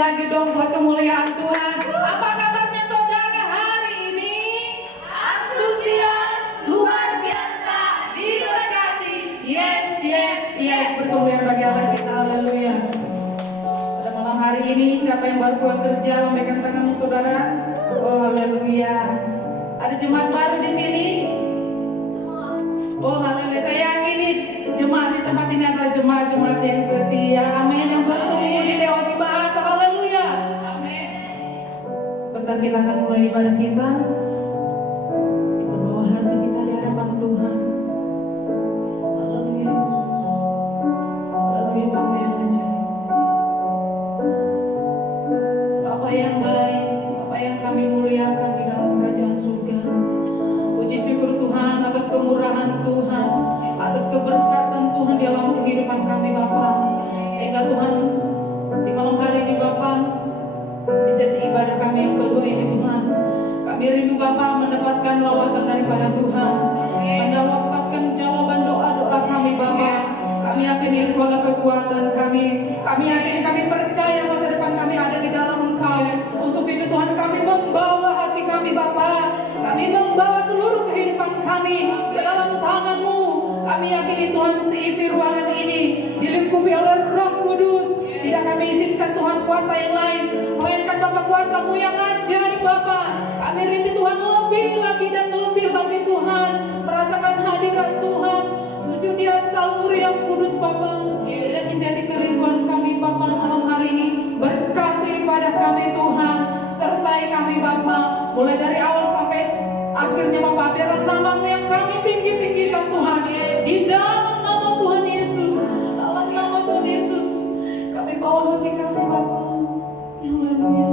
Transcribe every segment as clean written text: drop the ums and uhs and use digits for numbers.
lagi dong buat kemuliaan Tuhan. Apa kabarnya saudara hari ini? Antusias, luar biasa, diberkati. Yes, yes, yes. Berkemuliaan bagi Allah kita, haleluya. Pada malam hari ini siapa yang baru pulang kerja, lambaikan tangan saudara. Oh haleluya. Ada jemaat baru di sini. Oh haleluya, saya yakin nih jemaat di tempat ini adalah jemaat-jemaat yang setia. Amin. Yang bertumbuh di Dewa Cibahasa. Haleluya. Amin. Sebentar kita akan mulai ibadah kita. Kita bawa hati kita di hadapan Tuhan. Haleluya Yesus. Haleluya Bapa yang ajaib. Bapa yang baik, Bapa yang kami muliakan di dalam kerajaan surga. Puji syukur Tuhan atas kemurahan Tuhan, atas keberkatan Tuhan di dalam kehidupan kami Bapa. Sehingga Tuhan di malam hari ini Bapa, di sesi ibadah kami yang kedua ini Tuhan, kami rindu Bapa mendapatkan lawatan daripada Tuhan, mendapatkan jawaban doa-doa kami Bapa. Kami yakin Engkau adalah kekuatan kami. Kami yakin, kami percaya masa depan kami ada di dalam Engkau. Untuk itu Tuhan kami membawa hati kami Bapa. Kami membawa seluruh kehidupan kami ke dalam tangan-Mu. Kami yakini Tuhan seisi ruangan ini dilingkupi oleh Roh Kudus. Tidak kami izinkan Tuhan kuasa yang lain, melainkan Bapa kuasa-Mu yang ajaib Bapa. Kami rindu Tuhan lebih lagi dan lebih lagi Tuhan, merasakan hadirat Tuhan, sujud di altar-Mu yang kudus Bapa. Dan menjadi kerinduan kami Bapa malam hari ini. Berkati ibadah kami Tuhan, sertai kami Bapa, mulai dari awal sampai akhirnya Bapa. Biarlah nama-Mu yang kami tinggi-tinggikan Tuhan. Di dalam nama Tuhan Yesus, dalam nama Tuhan Yesus, kami bawa hati kami Bapa. Haleluya.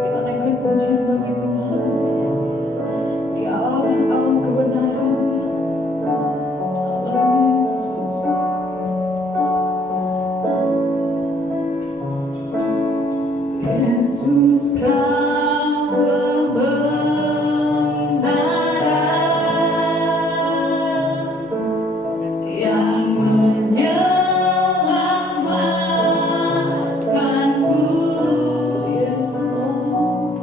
Kita naikkan pujian bagi Tuhan. Dia Allah kebenaran. Haleluya Yesus. Yesus Kau kebenaran yang menyelamatkanku. Yes Lord,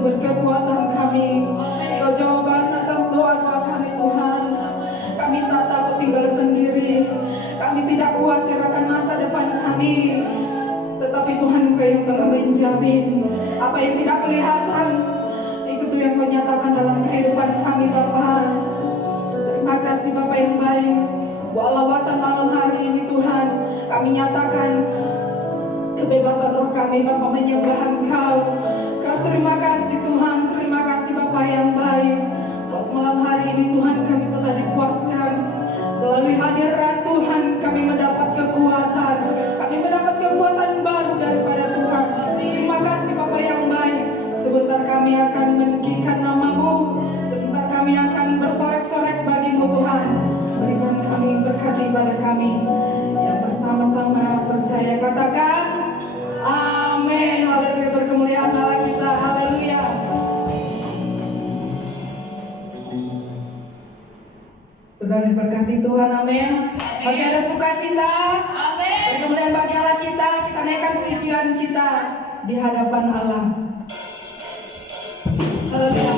sumber kekuatan kami. Engkau jawaban atas doa-doa kami Tuhan. Kami tak takut tinggal sendiri. Kami tidak khawatir akan masa depan kami. Tetapi Tuhan Engkau yang telah menjamin apa yang tidak kelihatan, itu yang Kau nyatakan dalam kehidupan kami Bapa. Terima kasih Bapa yang baik. Buat lawatan malam hari ini Tuhan, kami nyatakan kebebasan roh kami Bapa menyembah Engkau. Terima kasih Tuhan, terima kasih Bapa yang baik. Buat malam hari ini Tuhan kami telah dipuaskan. Melalui hadirat Tuhan kami mendapat kekuatan. Kami mendapat kekuatan baru daripada Tuhan. Terima kasih Bapa yang baik. Sebentar kami akan meninggikan nama-Mu. Sebentar kami akan bersorek-sorek bagi-Mu Tuhan. Berikan kami, berkati pada kami. Yang bersama-sama percaya katakan amin. Haleluya, berkemuliaan Allah kita. Haleluya. Sudah diberkati Tuhan, amin. Masih ada sukacita, amin. Berkemuliaan bagi Allah kita. Kita naikkan pujian kita di hadapan Allah. Haleluya.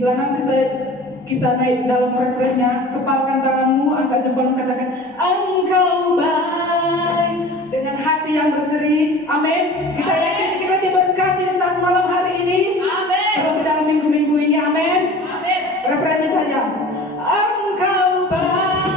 Bila nanti kita naik dalam refrennya, kepalkan tanganmu, angkat jempolmu, katakan Engkau baik dengan hati yang berseri. Amin. Kita yakin kita diberkati saat malam hari ini. Amin. Terlebih dalam minggu-minggu ini. Amin. Amin. Refrennya saja. Engkau baik.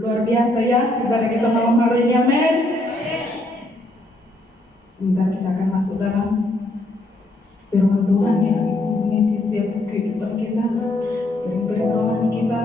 Luar biasa ya ibadah kita malam hari ini, amin. Sebentar kita akan masuk dalam firman Tuhan yang mengisi setiap kehidupan kita, piring-piring rohani kita.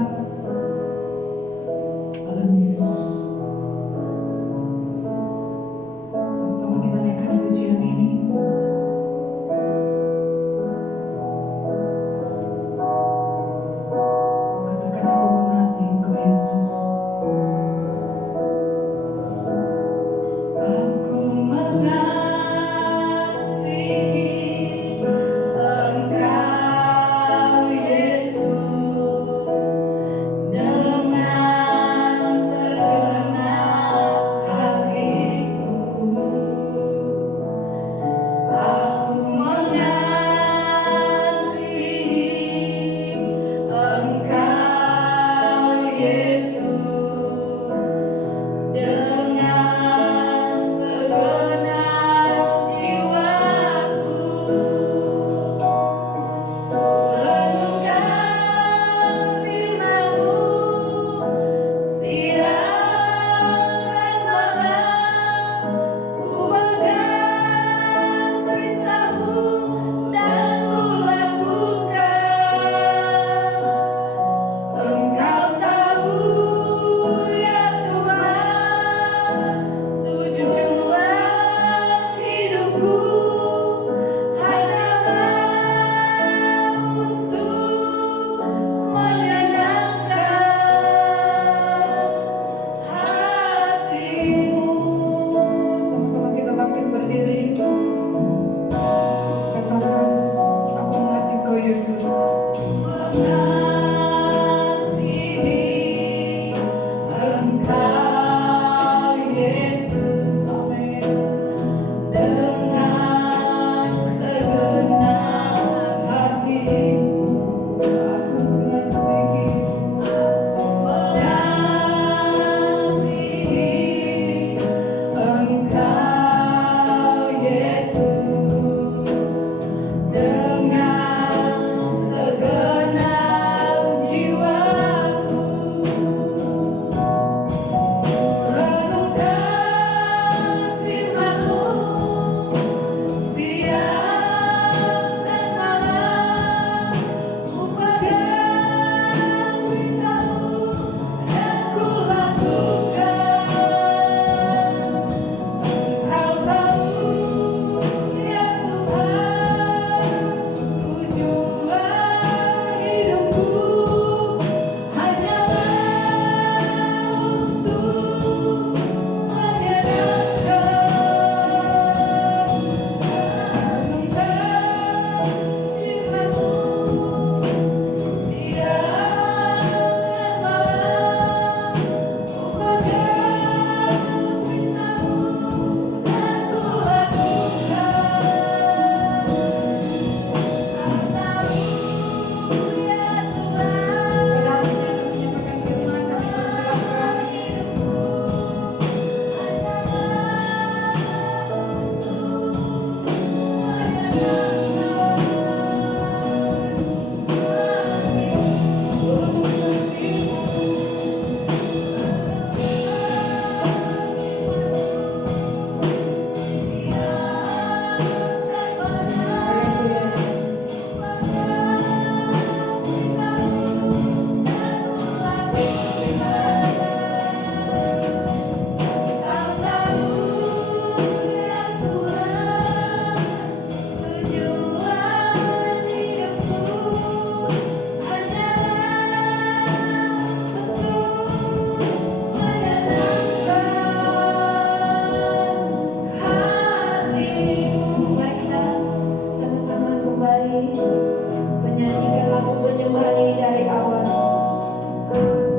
menyanyikan lagu penyembahan ini dari awal.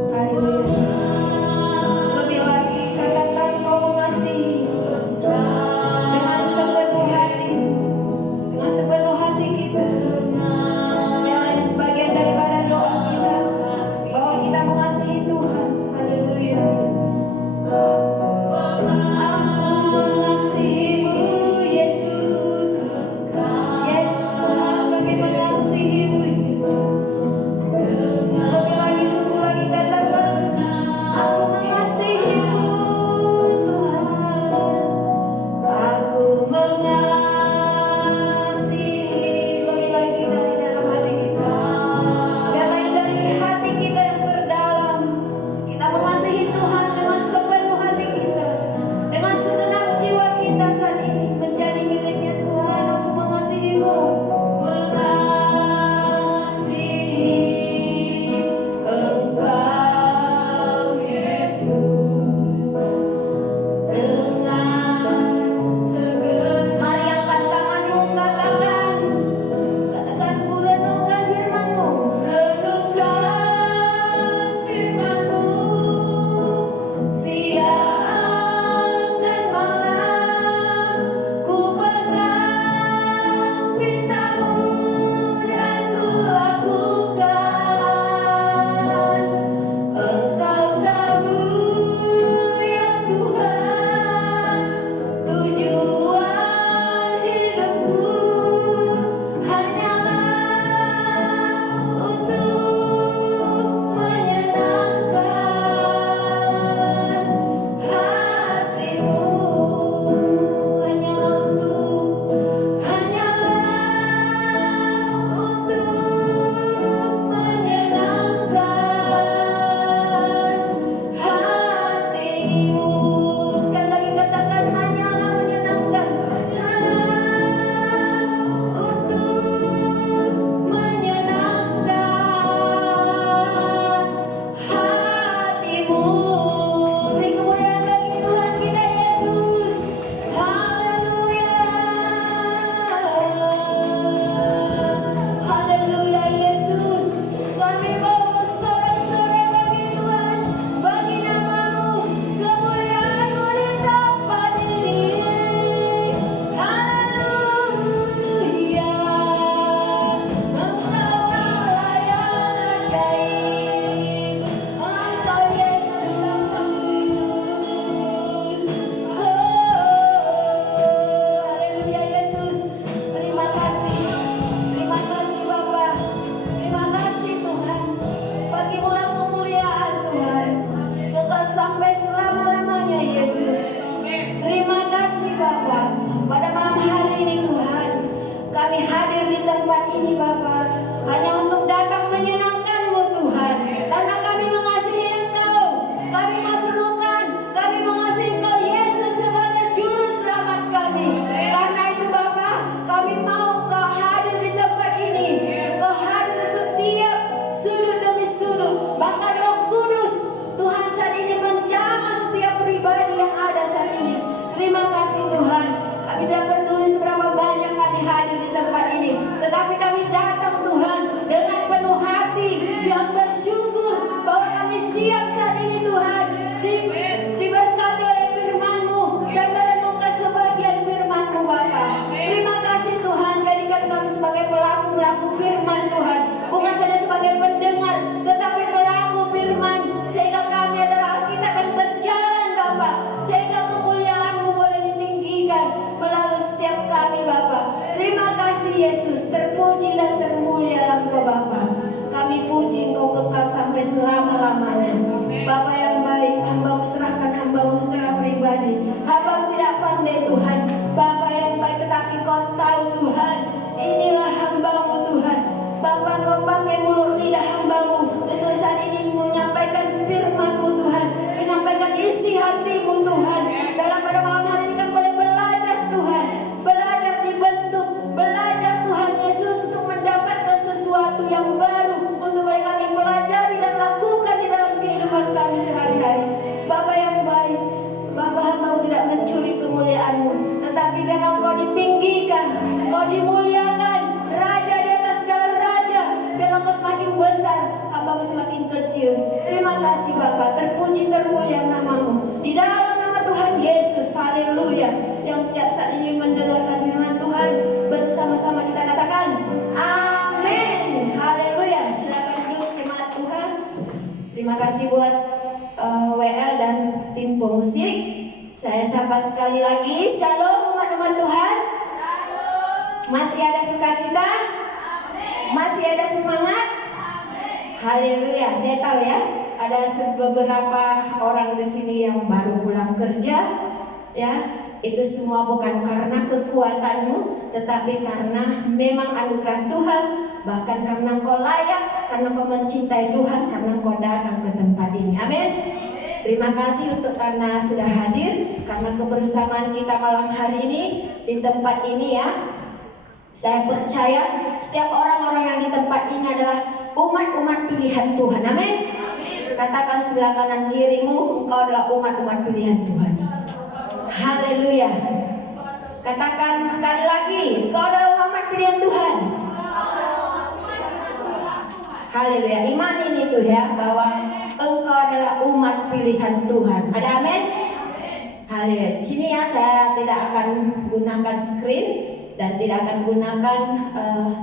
Haleluya. Lebih lagi katakan kau mengasihi dengan sepenuh hati, dengan sepenuh hati kita. Yang ini sebagian daripada doa kita, bahwa kita mengasihi Tuhan. Haleluya Yesus. Tuhan, Bapa yang baik, tetapi Kau tahu Tuhan, inilah hamba-Mu Tuhan. buat WL dan tim pemusik, saya sapa sekali lagi. Shalom umat-umat Tuhan. Masih ada sukacita? Masih ada semangat? Haleluya. Saya tahu ya, ada beberapa orang di sini yang baru pulang kerja, ya. Itu semua bukan karena kekuatanmu, tetapi karena memang anugerah Tuhan. Bahkan karena kau layak, karena kau mencintai Tuhan, karena kau datang ke tempat ini. Amin. Terima kasih untuk karena sudah hadir, karena kebersamaan kita malam hari ini di tempat ini ya. Saya percaya setiap orang-orang yang di tempat ini adalah umat-umat pilihan Tuhan. Amin. Katakan sebelah kanan kirimu, engkau adalah umat-umat pilihan Tuhan. Haleluya. Katakan sekali lagi, engkau adalah umat pilihan Tuhan. Haleluya. Iman ini tuh ya, bahwa engkau adalah umat pilihan Tuhan. Ada amin? Haleluya. Sini ya, saya tidak akan gunakan screen dan tidak akan gunakan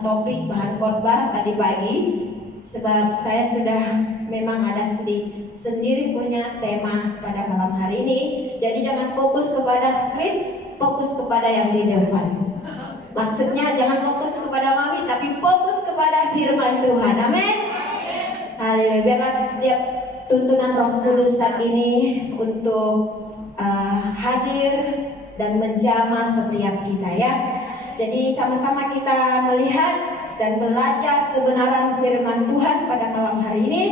topik bahan khotbah tadi pagi, sebab saya sudah memang ada sendiri punya tema pada malam hari ini. Jadi jangan fokus kepada screen, fokus kepada yang di depan. Maksudnya jangan fokus kepada mami, tapi fokus kepada firman Tuhan. Amin. Haleluya. Biarlah setiap tuntunan Roh Kudus saat ini untuk hadir dan menjamah setiap kita ya. Jadi sama-sama kita melihat dan belajar kebenaran firman Tuhan pada malam hari ini.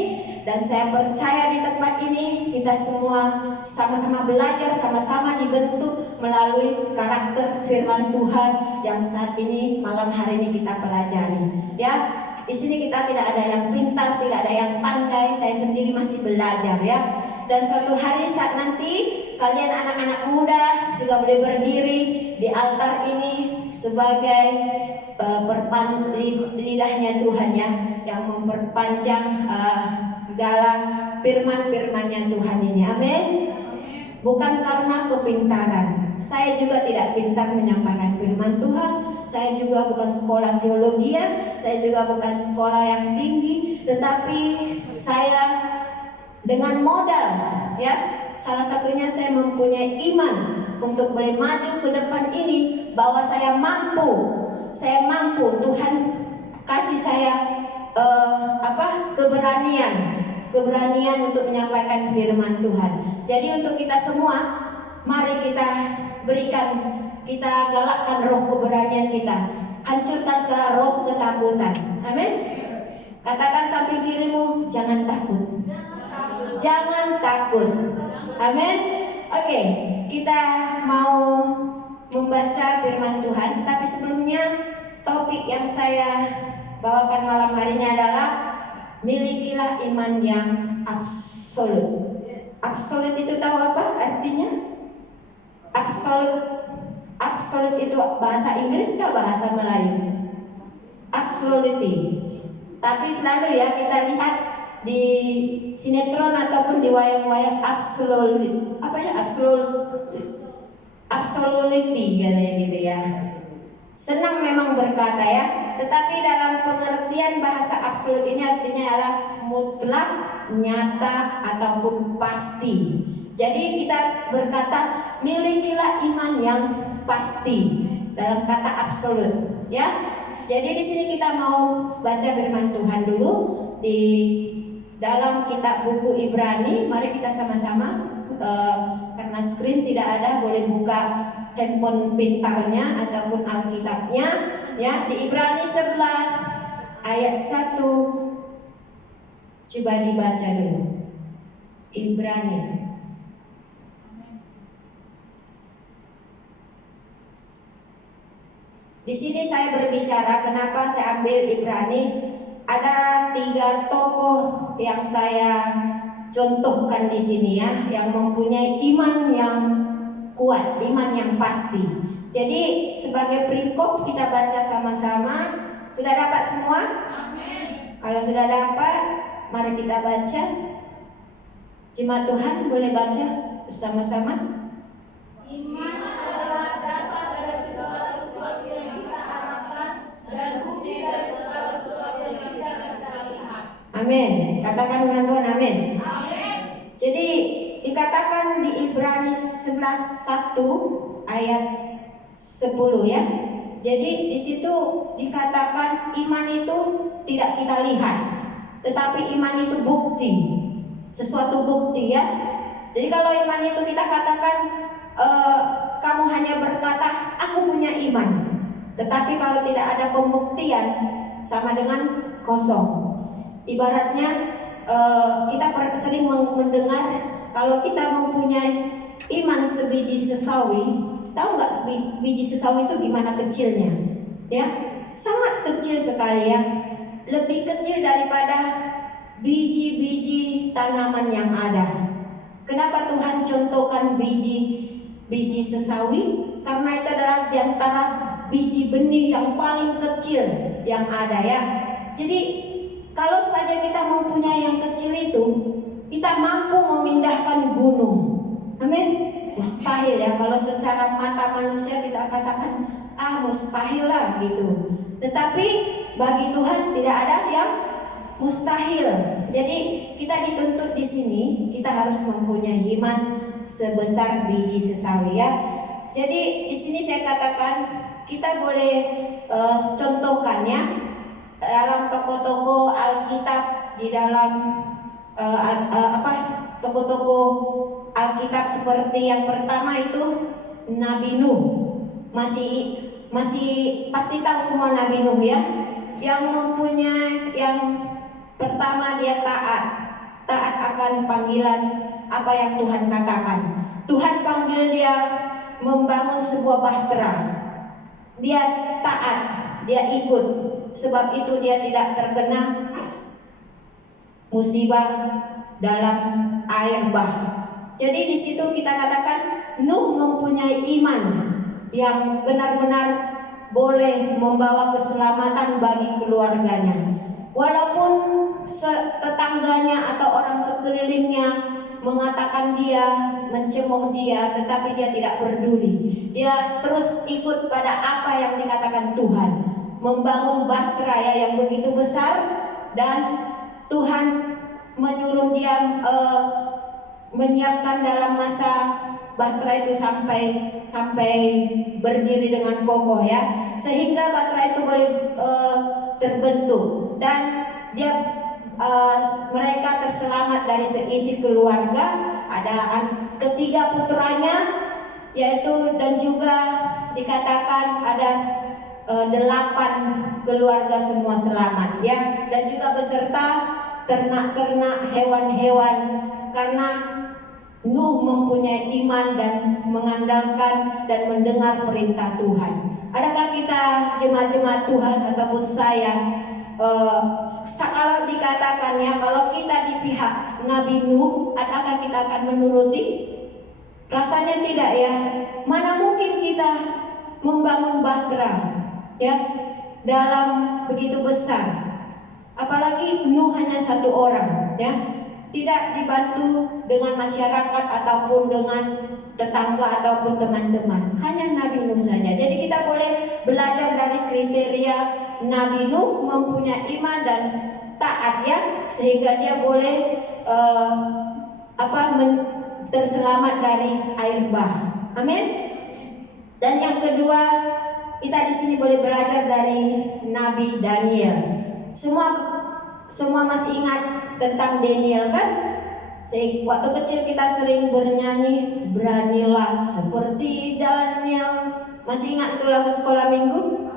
Dan saya percaya di tempat ini kita semua sama-sama belajar, sama-sama dibentuk melalui karakter firman Tuhan yang saat ini malam hari ini kita pelajari. Ya, di sini kita tidak ada yang pintar, tidak ada yang pandai. Saya sendiri masih belajar ya. Dan suatu hari saat nanti kalian anak-anak muda juga boleh berdiri di altar ini sebagai lidahnya Tuhan ya, yang memperpanjang segala firman-firmannya Tuhan ini. Amin. Bukan karena kepintaran. Saya juga tidak pintar menyampaikan firman Tuhan. Saya juga bukan sekolah teologi ya. Saya juga bukan sekolah yang tinggi. Tetapi saya dengan modal ya, salah satunya saya mempunyai iman untuk boleh maju ke depan ini, bahwa saya mampu Tuhan kasih saya keberanian untuk menyampaikan firman Tuhan. Jadi untuk kita semua, mari kita galakkan roh keberanian kita, hancurkan segala roh ketakutan. Amin. Katakan samping kirimu, jangan takut. Jangan takut. Amin. Oke, kita mau membaca firman Tuhan, tetapi sebelumnya topik yang saya bawakan malam hari ini adalah milikilah iman yang absolut. Absolut itu tahu apa artinya? Absolut itu bahasa Inggris kah bahasa Melayu? Absolutely. Tapi selalu ya kita lihat di sinetron ataupun di wayang-wayang absolutely katanya gitu ya. Senang memang berkata ya, tetapi dalam pengertian bahasa absolut ini artinya adalah mutlak, nyata ataupun pasti. Jadi kita berkata milikilah iman yang pasti dalam kata absolut ya. Jadi di sini kita mau baca firman Tuhan dulu di dalam kitab buku Ibrani. Mari kita sama-sama, karena screen tidak ada, boleh buka handphone pintarnya ataupun Alkitabnya ya, di Ibrani 11 ayat 1. Coba dibaca dulu. Ibrani. Di sini saya berbicara kenapa saya ambil Ibrani. Ada 3 tokoh yang saya contohkan di sini ya, yang mempunyai iman yang kuat, iman yang pasti. Jadi sebagai perikop kita baca sama-sama. Sudah dapat semua? Amin. Kalau sudah dapat, mari kita baca. Jemaat Tuhan boleh baca bersama-sama. Iman adalah dasar dari segala sesuatu yang kita harapkan dan bukti dari segala sesuatu yang tidak kita lihat. Amin. Katakan dengan Tuhan, amin. Amin. Jadi dikatakan di Ibrani 11:1 ayat 10 ya. Jadi di situ dikatakan iman itu tidak kita lihat, tetapi iman itu bukti, sesuatu bukti ya. Jadi kalau iman itu kita katakan kamu hanya berkata aku punya iman, tetapi kalau tidak ada pembuktian sama dengan kosong. Ibaratnya kita sering mendengar kalau kita mempunyai iman sebiji sesawi. Tahu nggak biji sesawi itu gimana kecilnya? Ya, sangat kecil sekali ya. Lebih kecil daripada biji-biji tanaman yang ada. Kenapa Tuhan contohkan biji sesawi? Karena itu adalah di antara biji benih yang paling kecil yang ada ya. Jadi kalau saja kita mempunyai yang kecil itu, kita mampu memindahkan gunung. Amin. Mustahil ya, kalau secara mata manusia kita katakan mustahil lah gitu. Tetapi bagi Tuhan tidak ada yang mustahil. Jadi kita dituntut di sini, kita harus mempunyai iman sebesar biji sesawi ya. Jadi di sini saya katakan kita boleh contohkannya dalam toko-toko Alkitab, di dalam toko-toko Alkitab seperti yang pertama itu Nabi Nuh. Masih pasti tahu semua Nabi Nuh ya. Yang mempunyai yang pertama dia taat akan panggilan apa yang Tuhan katakan. Tuhan panggil dia membangun sebuah bahtera. Dia taat, dia ikut. Sebab itu dia tidak terkena musibah dalam air bah. Jadi di situ kita katakan Nuh mempunyai iman yang benar-benar boleh membawa keselamatan bagi keluarganya. Walaupun tetangganya atau orang sekelilingnya mengatakan dia, mencemooh dia, tetapi dia tidak peduli. Dia terus ikut pada apa yang dikatakan Tuhan. Membangun bahtera yang begitu besar, dan Tuhan menyuruh dia menyiapkan dalam masa bahtera itu sampai berdiri dengan kokoh ya, sehingga bahtera itu boleh terbentuk dan mereka terselamat dari seisi keluarga. Ada ketiga putranya yaitu, dan juga dikatakan ada 8 keluarga semua selamat ya, dan juga beserta ternak-ternak, hewan-hewan, karena Nuh mempunyai iman dan mengandalkan dan mendengar perintah Tuhan. Adakah kita jemaat-jemaat Tuhan ataupun saya kalau dikatakan ya, kalau kita di pihak Nabi Nuh, adakah kita akan menuruti? Rasanya tidak ya. Mana mungkin kita membangun bahtera ya dalam begitu besar, apalagi Nuh hanya 1 orang ya, tidak dibantu dengan masyarakat ataupun dengan tetangga ataupun teman-teman, hanya Nabi Nuh saja. Jadi kita boleh belajar dari kriteria Nabi Nuh, mempunyai iman dan taat ya, sehingga dia boleh terselamat dari air bah. Amin. Dan yang kedua, kita di sini boleh belajar dari Nabi Daniel. Semua masih ingat tentang Daniel kan? Waktu kecil kita sering bernyanyi, beranilah seperti Daniel. Masih ingat itu lagu sekolah minggu?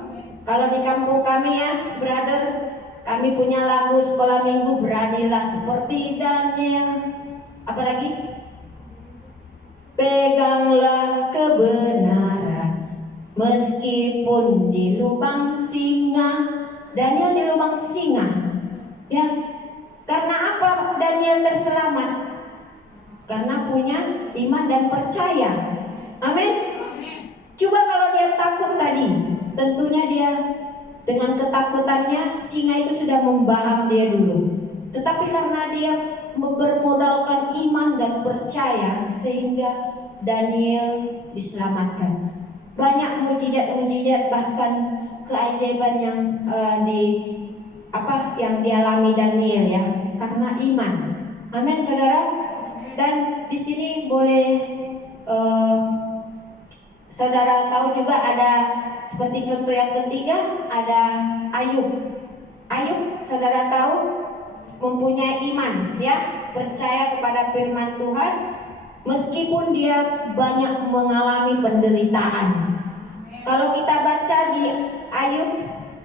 Kalau di kampung kami ya, brother, kami punya lagu sekolah minggu, beranilah seperti Daniel. Apalagi? Peganglah kebenaran meskipun di lubang singa. Daniel di lubang singa ya. Karena apa Daniel terselamat? Karena punya iman dan percaya. Amin. Coba kalau dia takut tadi, tentunya dia dengan ketakutannya singa itu sudah membaham dia dulu. Tetapi karena dia bermodalkan iman dan percaya, sehingga Daniel diselamatkan. Banyak mujizat-mujizat, bahkan keajaiban yang yang dialami Daniel ya, karena iman. Amin saudara. Dan di sini boleh saudara tahu juga ada seperti contoh yang ketiga, ada Ayub. Ayub saudara tahu mempunyai iman, ya, percaya kepada firman Tuhan meskipun dia banyak mengalami penderitaan. Kalau kita baca di Ayub,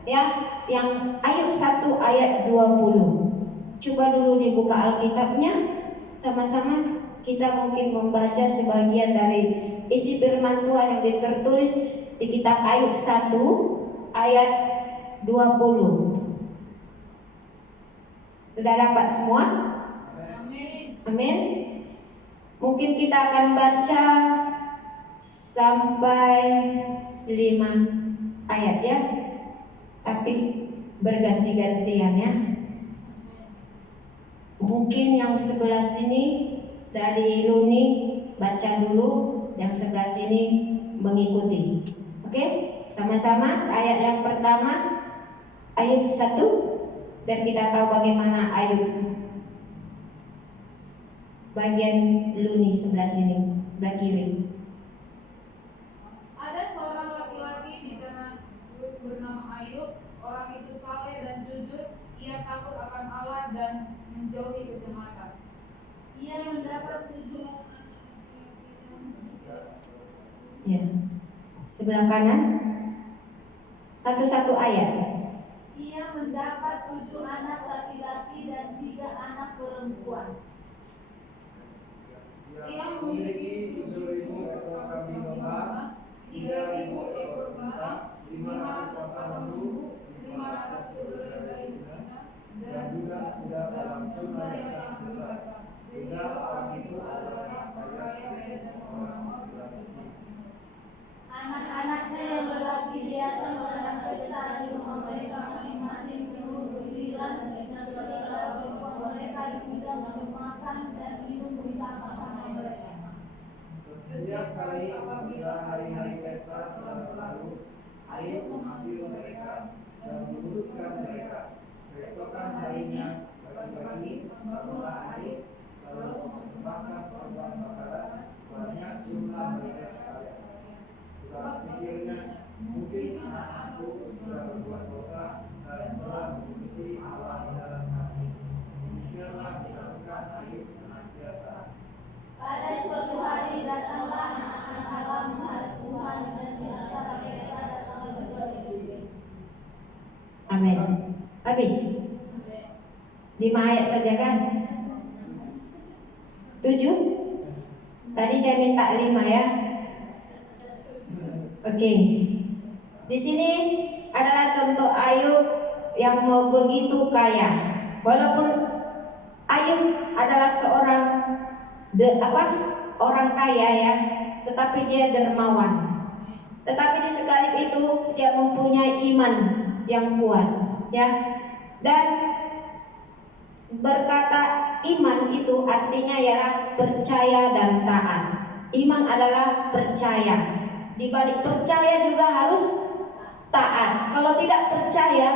ya, yang Ayub 1 ayat 20. Coba dulu dibuka Alkitabnya sama-sama, kita mungkin membaca sebagian dari isi firman Tuhan yang tertulis di kitab Ayub 1 ayat 20. Sudah dapat semua? Amin. Mungkin kita akan baca sampai 5 ayat, ya, tapi berganti-gantian, ya. Mungkin yang sebelah sini dari Luni baca dulu, yang sebelah sini mengikuti. Oke? Sama-sama ayat yang pertama Ayub 1, dan kita tahu bagaimana Ayub. Bagian Luni sebelah sini, sebelah kiri. Ada seorang laki-laki di tanah Uz bernama Ayub. Orang itu saleh dan jujur. Ia takut akan Allah dan menjauhi kejahatan. Ia mendapat 7 Ya. Sebelah kanan. Satu-satu ayat. Ia mendapat 7 anak laki-laki dan 3 anak perempuan. Ia memiliki 7.000 ekor kambing domba, 3.000 ekor unta, 500 ekor lembu, 500 keledai dan juga kuda dalam jumlah yang sangat besar. Sehingga orang itu adalah kaya dan orang anak-anaknya yang lelaki biasa menanam pesta di rumah mereka masing-masing penuh bergiliran dengan saudara perempuan mereka di gudang untuk makan dan minum bersama-sama mereka. Setiap kali apabila hari-hari pesta telah berlalu, Ayub memanggil mereka dan meluruskan mereka. Keesokan harinya pagi-pagi bangunlah Ayub lalu mempersembahkan korban bakaran sebanyak jumlah mereka sekalian. Sesaat pikirnya, mungkin anak-anakku sudah berbuat dosa dan telah mengikuti Allah dalam hati. Demikianlah dilakukan Ayub senantiasa. Pada suatu hari datanglah anak-anak Allah menghadap Tuhan dan di antara mereka datanglah juga Yesus. Amin. Habis. 5 ayat saja kan? 7. Tadi saya minta 5, ya. Oke. Di sini adalah contoh Ayub yang begitu kaya. Walaupun Ayub adalah seorang orang kaya, ya, tetapi dia dermawan. Tetapi di sekali itu dia mempunyai iman yang kuat, ya. Dan berkata iman itu artinya ialah percaya dan taat. Iman adalah percaya. Di balik percaya juga harus taat. Kalau tidak percaya,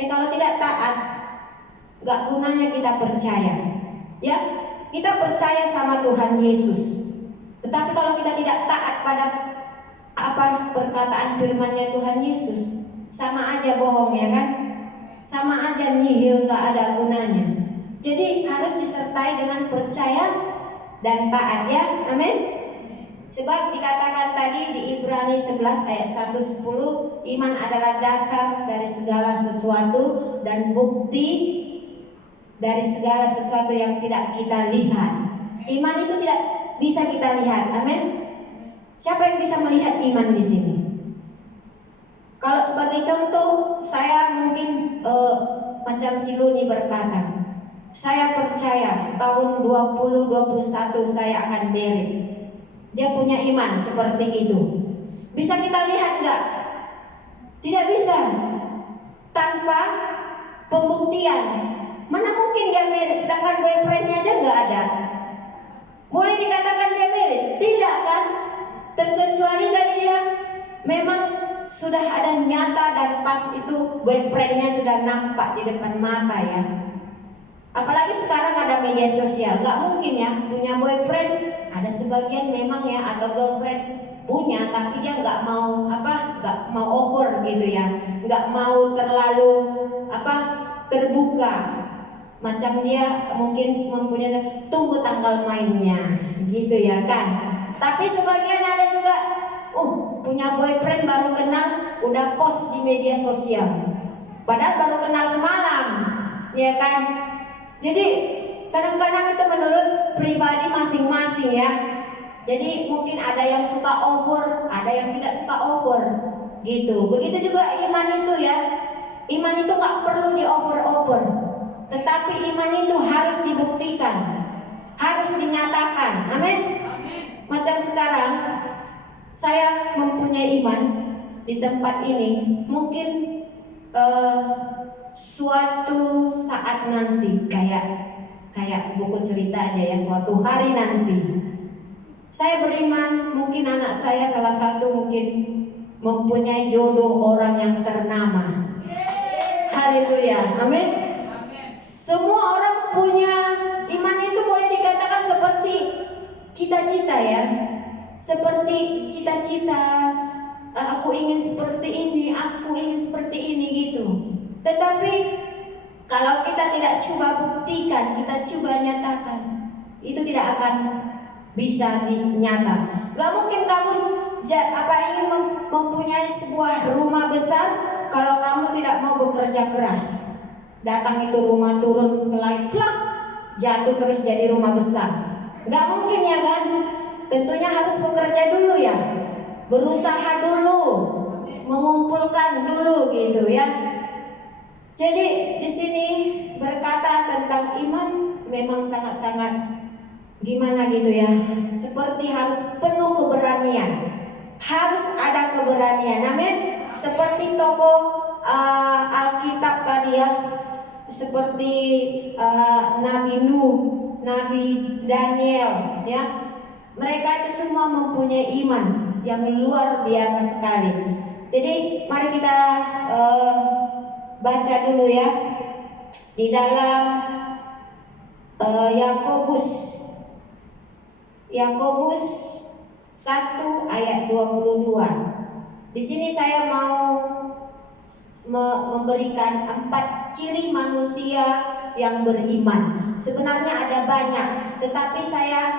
kalau tidak taat, gak gunanya kita percaya. Ya, kita percaya sama Tuhan Yesus. Tetapi kalau kita tidak taat pada perkataan firman-Nya Tuhan Yesus, sama aja bohong, ya kan? Sama aja nihil, gak ada gunanya. Jadi harus disertai dengan percaya dan taat, ya. Amin. Sebab dikatakan tadi di Ibrani 11 ayat 1-10, iman adalah dasar dari segala sesuatu dan bukti dari segala sesuatu yang tidak kita lihat. Iman itu tidak bisa kita lihat. Amin. Siapa yang bisa melihat iman di sini? Kalau sebagai contoh, saya mungkin macam si Luni berkata, saya percaya tahun 2021 saya akan married. Dia punya iman seperti itu. Bisa kita lihat enggak? Tidak bisa. Tanpa pembuktian. Mana mungkin dia married sedangkan boyfriendnya aja enggak ada? Boleh dikatakan dia married? Tidak kan? Terkecuali tadi dia memang sudah ada nyata dan pas itu boyfriendnya sudah nampak di depan mata, ya. Apalagi sekarang ada media sosial, nggak mungkin ya punya boyfriend. Ada sebagian memang ya, atau girlfriend punya, tapi dia nggak mau nggak mau over gitu ya, nggak mau terlalu terbuka. Macam dia mungkin mempunyai, tunggu tanggal mainnya gitu ya kan. Tapi sebagian ada juga punya boyfriend baru kenal udah post di media sosial, padahal baru kenal semalam ya kan. Jadi kadang-kadang itu menurut pribadi masing-masing ya. Jadi mungkin ada yang suka over, ada yang tidak suka over gitu. Begitu juga iman itu ya. Iman itu nggak perlu di over-over, tetapi iman itu harus dibuktikan, harus dinyatakan. Amin. Macam sekarang saya mempunyai iman di tempat ini, mungkin suatu saat nanti, kayak buku cerita aja ya, suatu hari nanti saya beriman, mungkin anak saya salah satu mungkin mempunyai jodoh orang yang ternama. Haleluya, amin. Semua orang punya iman itu boleh dikatakan seperti cita-cita ya, seperti cita-cita. Aku ingin seperti ini, aku ingin seperti ini gitu. Tetapi kalau kita tidak coba buktikan, kita coba nyatakan, itu tidak akan bisa dinyata. Gak mungkin kamu ingin mempunyai sebuah rumah besar kalau kamu tidak mau bekerja keras. Datang itu rumah turun ke langit, plak, jatuh terus jadi rumah besar. Gak mungkin ya kan? Tentunya harus bekerja dulu ya, berusaha dulu, mengumpulkan dulu gitu ya. Jadi di sini berkata tentang iman memang sangat-sangat gimana gitu ya, seperti harus penuh keberanian, harus ada keberanian. Amin. Seperti tokoh Alkitab tadi ya, seperti Nabi Nuh, Nabi Daniel ya, mereka itu semua mempunyai iman yang luar biasa sekali. Jadi mari kita baca dulu ya di dalam Yakobus 1 ayat 22. Di sini saya mau memberikan 4 ciri manusia yang beriman. Sebenarnya ada banyak, tetapi saya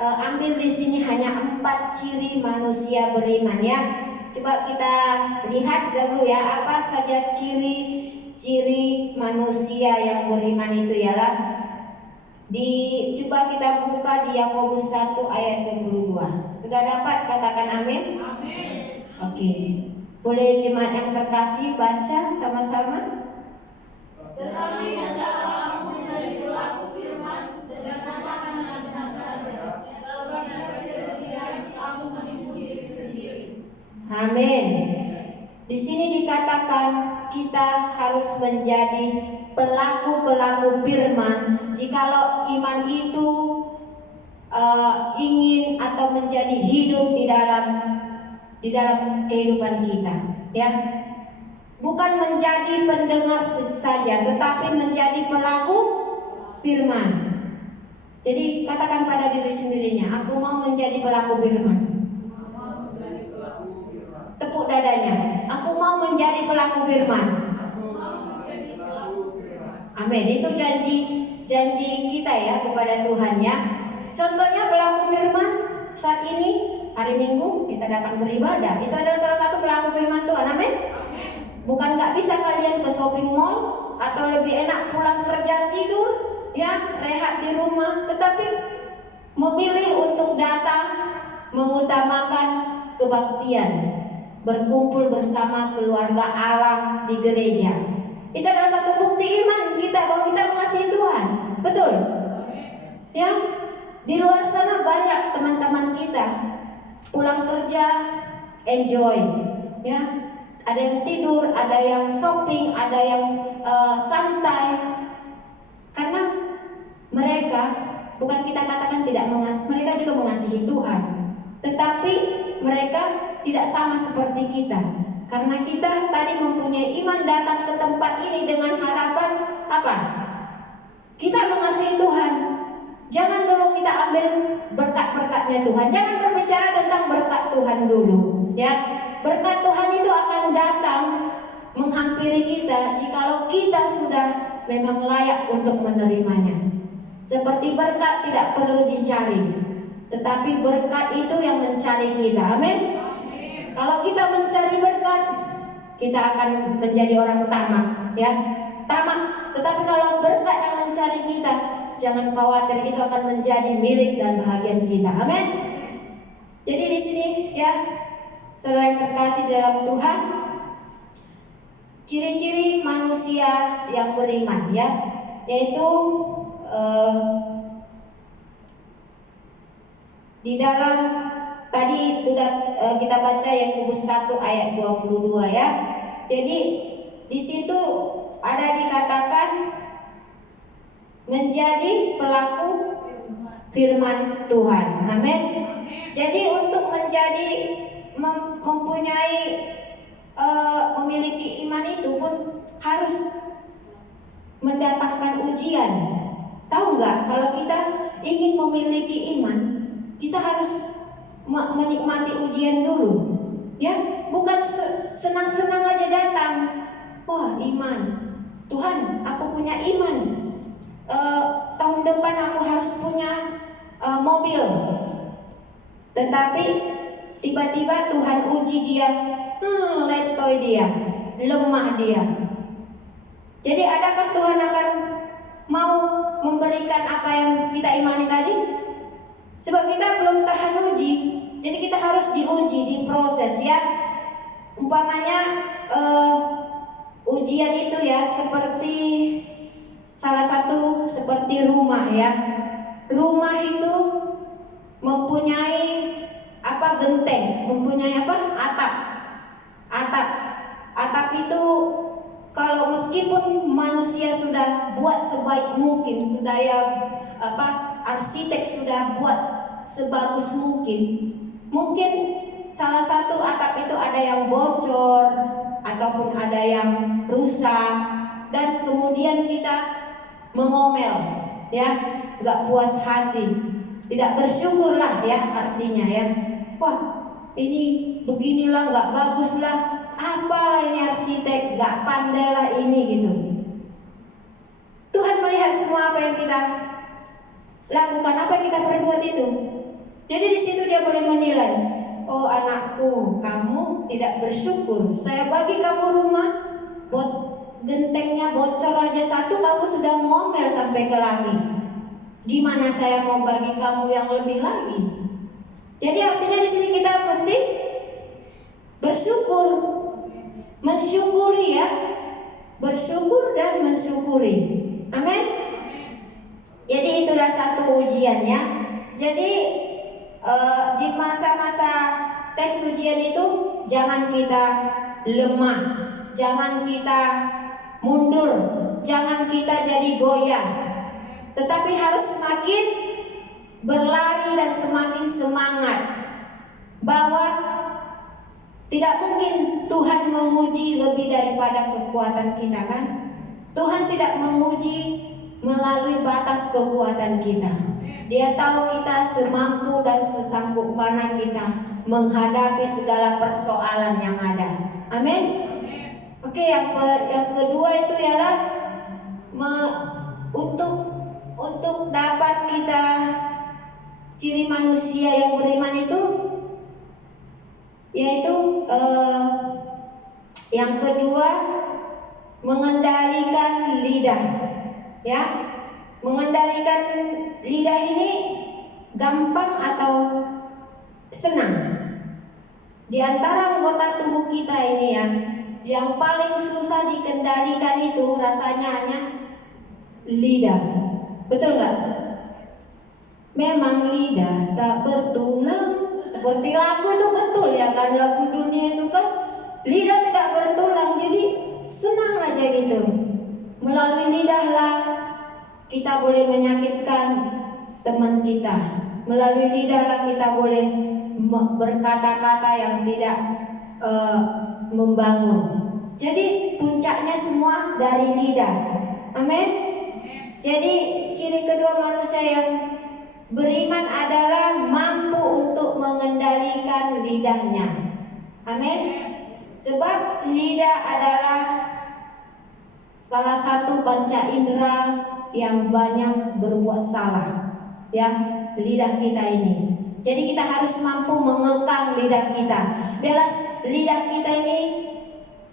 ambil di sini hanya 4 ciri manusia beriman ya. Coba kita lihat dulu ya, apa saja ciri-ciri manusia yang beriman itu ialah. Coba kita buka di Yakobus 1 ayat 22. Sudah dapat? Katakan amin. Amin. Oke. Boleh jemaat yang terkasih baca sama-sama? Tetapi hendaklah kamu menjadi pelaku firman dan katakan dengan saja, sebab dengan kamu menipu diri sendiri. Amin. Di sini dikatakan kita harus menjadi pelaku-pelaku firman. Jikalau iman itu ingin atau menjadi hidup di dalam kehidupan kita, ya, bukan menjadi pendengar saja, tetapi menjadi pelaku firman. Jadi katakan pada diri sendirinya, aku mau menjadi pelaku firman. Tepuk dadanya, aku mau menjadi pelaku firman. Amin. Itu janji kita ya kepada Tuhan ya. Contohnya pelaku firman saat ini hari Minggu kita datang beribadah, itu adalah salah satu pelaku firman Tuhan. Amin. Bukan nggak bisa kalian ke shopping mall atau lebih enak pulang kerja tidur ya, rehat di rumah, tetapi memilih untuk datang mengutamakan kebaktian, berkumpul bersama keluarga Allah di gereja. Itu adalah satu bukti iman kita bahwa kita mengasihi Tuhan. Betul? Ya, di luar sana banyak teman-teman kita pulang kerja enjoy, ya. Ada yang tidur, ada yang shopping, ada yang santai. Karena mereka, bukan kita katakan tidak mengasihi, mereka juga mengasihi Tuhan. Tetapi mereka tidak sama seperti kita. Karena kita tadi mempunyai iman datang ke tempat ini dengan harapan apa? kita mengasihi Tuhan, jangan dulu kita ambil berkat-berkatnya Tuhan. Jangan berbicara tentang berkat Tuhan dulu, ya. Berkat Tuhan itu akan datang menghampiri kita jikalau kita sudah memang layak untuk menerimanya. Seperti berkat tidak perlu dicari, tetapi berkat itu yang mencari kita. Amin. Kalau kita mencari berkat, kita akan menjadi orang tamak, ya. Tamak. Tetapi kalau berkat yang mencari kita, jangan khawatir, itu akan menjadi milik dan bahagian kita. Amin. Jadi di sini, ya, saudara yang terkasih dalam Tuhan, ciri-ciri manusia yang beriman, ya, yaitu di dalam tadi sudah kita baca Yakobus 1 ayat 22, ya. Jadi di situ ada dikatakan menjadi pelaku firman Tuhan. Amin. Jadi untuk menjadi mempunyai memiliki iman itu pun harus mendatangkan ujian. Tahu nggak, kalau kita ingin memiliki iman, kita harus menikmati ujian dulu, ya. Bukan senang-senang aja datang. Wah, iman, Tuhan, aku punya iman. Tahun depan aku harus punya mobil. Tetapi tiba-tiba Tuhan uji dia, letoy dia, lemah dia. Jadi adakah Tuhan akan mau memberikan apa yang kita imani tadi? Sebab kita belum tahan uji, jadi kita harus diuji, diproses, ya. Umpamanya ujian itu, ya, seperti salah satu seperti rumah, ya. Rumah itu mempunyai apa? Genteng, mempunyai apa? Atap. Atap itu kalau meskipun manusia sudah buat sebaik mungkin, sedaya arsitek sudah buat sebagus mungkin salah satu atap itu ada yang bocor ataupun ada yang rusak, dan kemudian kita mengomel, ya, nggak puas hati, tidak bersyukurlah, ya, artinya, ya. Wah, ini beginilah, nggak baguslah, apalah ini arsitek, nggak pandailah ini, gitu. Tuhan melihat semua apa yang kita lakukan, apa yang kita perbuat itu. Jadi di situ dia boleh menilai, oh anakku, kamu tidak bersyukur. Saya bagi kamu rumah, gentengnya bocor aja satu, kamu sudah ngomel sampai ke langit. Gimana saya mau bagi kamu yang lebih lagi? Jadi artinya di sini kita mesti bersyukur, mensyukuri, ya, bersyukur dan mensyukuri. Amin. Jadi itulah satu ujiannya. Jadi di masa-masa tes ujian itu jangan kita lemah, jangan kita mundur, jangan kita jadi goyah, tetapi harus semakin berlari dan semakin semangat, bahwa tidak mungkin Tuhan menguji lebih daripada kekuatan kita, kan? Tuhan tidak menguji melalui batas kekuatan kita. Dia tahu kita semampu dan sesanggup mana kita menghadapi segala persoalan yang ada. Amin. Oke, yang kedua itu ialah untuk dapat kita ciri manusia yang beriman itu, yaitu yang kedua, mengendalikan lidah, ya. Mengendalikan lidah ini gampang atau senang? Di antara anggota tubuh kita ini, ya, yang paling susah dikendalikan itu rasanya hanya lidah. Betul nggak? Memang lidah tak bertulang. Seperti lagu itu, betul, ya kan? Lagu dunia itu kan lidah tidak bertulang. Jadi senang aja gitu. Melalui lidahlah kita boleh menyakitkan teman kita. Melalui lidahlah kita boleh berkata-kata yang tidak membangun. Jadi puncaknya semua dari lidah. Amin. Jadi ciri kedua manusia yang beriman adalah mampu untuk mengendalikan lidahnya. Amin. Sebab lidah adalah salah satu panca indera yang banyak berbuat salah. Ya, lidah kita ini. Jadi kita harus mampu mengekang lidah kita. Biarlah lidah kita ini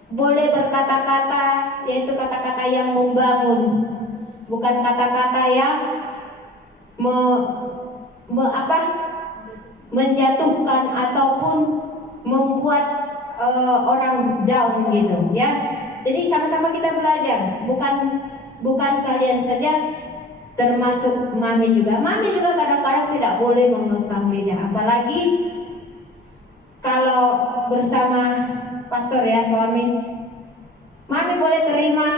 boleh berkata-kata, yaitu kata-kata yang membangun, bukan kata-kata yang menjatuhkan ataupun membuat orang down gitu ya. Jadi sama-sama kita belajar, bukan kalian saja, termasuk mami juga. Mami juga kadang-kadang tidak boleh mengekang lidah, apalagi kalau bersama pastor ya, suami. Mami boleh terima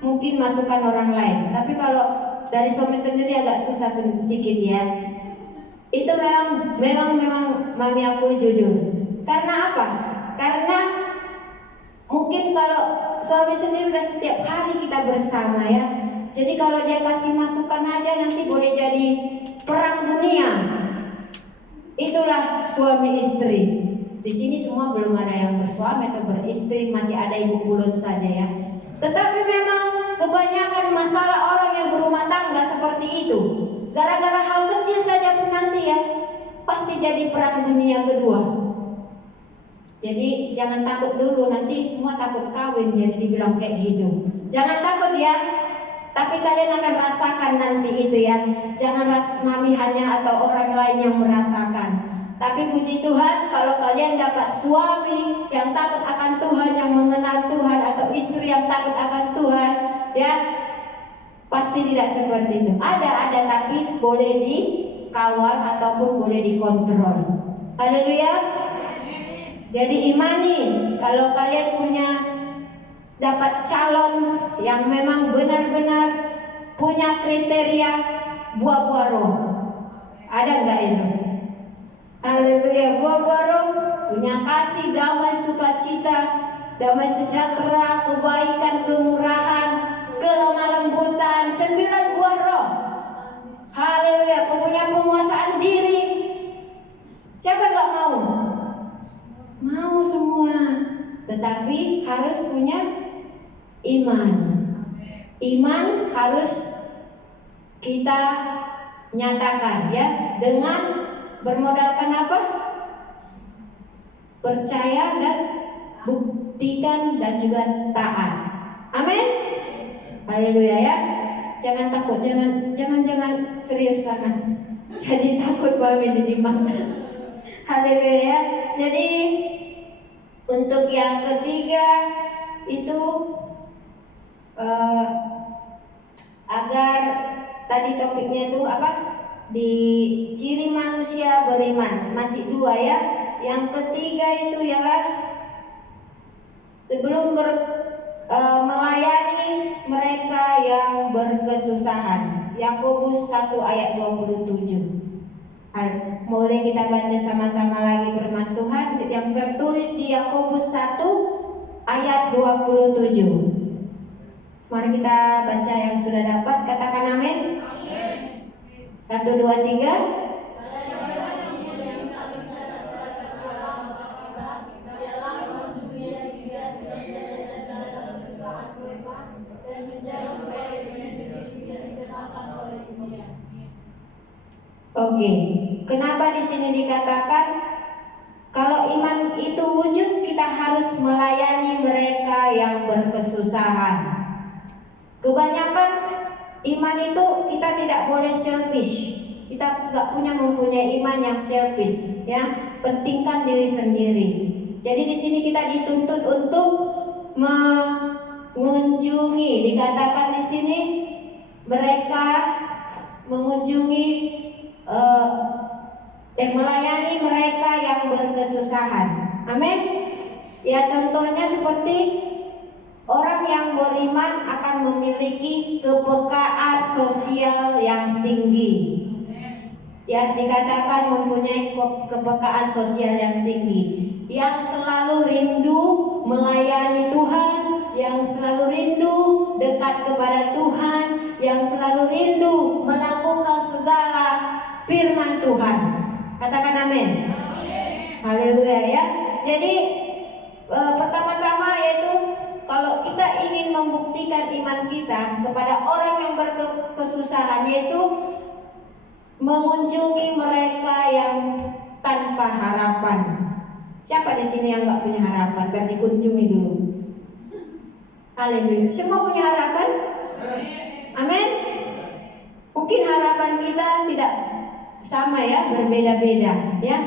mungkin masukan orang lain, tapi kalau dari suami sendiri agak susah sedikit ya. Itu memang mami aku jujur. Karena apa? Karena mungkin kalau suami sendiri udah setiap hari kita bersama ya. Jadi kalau dia kasih masukan aja nanti boleh jadi perang dunia. Itulah suami istri. Di sini semua belum ada yang bersuami atau beristri, masih ada ibu pulun saja ya. Tetapi memang kebanyakan masalah orang yang berumah tangga seperti itu. Gara-gara hal kecil saja pun nanti ya pasti jadi perang dunia kedua. Jadi jangan takut dulu, nanti semua takut kawin jadi dibilang kayak gitu. Jangan takut ya. Tapi kalian akan rasakan nanti itu ya. Jangan mami hanya atau orang lain yang merasakan. Tapi puji Tuhan kalau kalian dapat suami yang takut akan Tuhan, yang mengenal Tuhan, atau istri yang takut akan Tuhan, ya pasti tidak seperti itu. Ada tapi boleh dikawal ataupun boleh dikontrol. Haleluya. Jadi imani kalau kalian punya dapat calon yang memang benar-benar punya kriteria buah-buah roh. Ada enggak itu? Haleluya, buah-buah roh, punya kasih, damai, sukacita, damai sejahtera, kebaikan, kemurahan, kelemah lembutan, 9 buah roh. Haleluya, punya penguasaan diri. Siapa enggak mau? Mau semua. Tetapi harus punya iman. Iman harus kita nyatakan ya, dengan bermodalkan apa? Percaya dan buktikan dan juga taat. Amin. Haleluya ya. Jangan takut, jangan serius sangat. Jadi takut bahwa dimana. Haleluya ya. Jadi untuk yang ketiga itu agar tadi topiknya itu apa? Di ciri manusia beriman, masih 2 ya. Yang ketiga itu ialah sebelum melayani mereka yang berkesusahan. Yakobus 1 ayat 27. Boleh kita baca sama-sama lagi firman Tuhan yang tertulis di Yakobus 1 ayat 27. Mari kita baca yang sudah dapat, katakan amin. 1, 2, 3. Oke, kenapa di sini dikatakan kalau iman itu wujud, kita harus melayani mereka yang berkesusahan. Kebanyakan iman itu kita tidak boleh selfish. Kita nggak mempunyai iman yang selfish, ya. Pentingkan diri sendiri. Jadi di sini kita dituntut untuk mengunjungi. Dikatakan di sini mereka mengunjungi, melayani mereka yang berkesusahan. Amin. Ya, contohnya seperti orang yang beriman akan memiliki kepekaan sosial yang tinggi. Ya, dikatakan mempunyai kepekaan sosial yang tinggi, yang selalu rindu melayani Tuhan, yang selalu rindu dekat kepada Tuhan, yang selalu rindu melakukan segala firman Tuhan. Katakan amin. Haleluya ya. Jadi pertama-tama yaitu kalau kita ingin membuktikan iman kita kepada orang yang berkesusahan, yaitu mengunjungi mereka yang tanpa harapan. Siapa di sini yang nggak punya harapan? Biar dikunjungi dulu. Haleluya. Semua punya harapan? Amin. Mungkin harapan kita tidak sama ya, berbeda-beda ya.